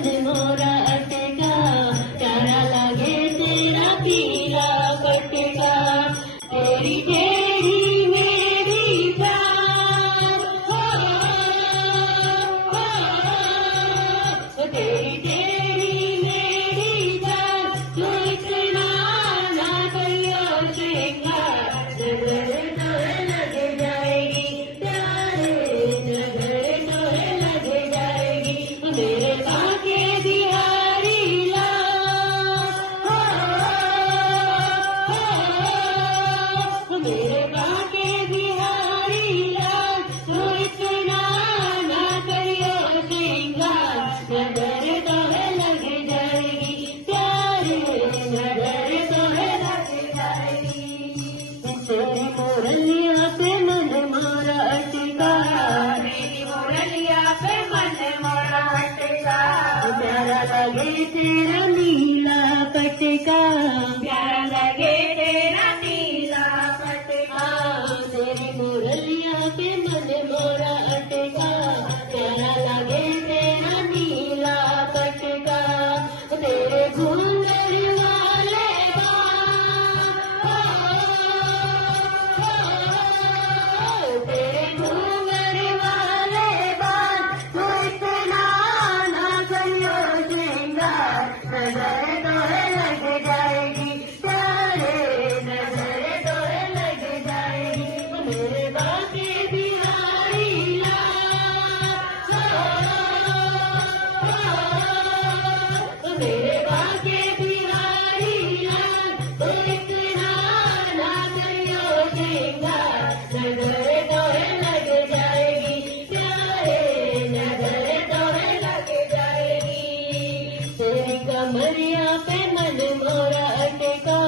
मन मोरा अटका, प्यारा लगे तेरा पीला पटका। तेरी टेढ़ी मेरी जान, तेरी टेढ़ी मेरी जान, तू इतना ना करियो श्रृंगार, नजर तो लग जाएगी प्यारे, नजर तो लग जाएगी मेरे काके बिहारी लाल, मेरे काके बिहारी लाल, तू इतना ना करियो श्रृंगार, नजर तो लग जाएगी प्यारे, नजर तो लग जाएगी। तेरी मुरलिया पे मन मोरा अटका, मेरी मुरलिया पे मन मोरा अटका, प्यारा लगे तेरा नीला पटका, प्यारा लगे तेरा नीला पटका। तेरी मुरलिया पे मन मोरा अटका, प्यारा लगे तेरा नीला पटका। तेरे घूंघट वाले बाल, तेरे घूंघट वाले बाल, तू इतना ना करियो श्रृंगार, नजर तो लग जाएगी प्यारे, नजर तो लग जाएगी मेरे बाके बिहारी लाल, मेरे बाके बिहारी लाल, तू इतना ना करियो श्रृंगार, नजर तो लग जाएगी प्यारे, नजर तो लग जाएगी। तेरी कमरिया पे मन मोरा अटका,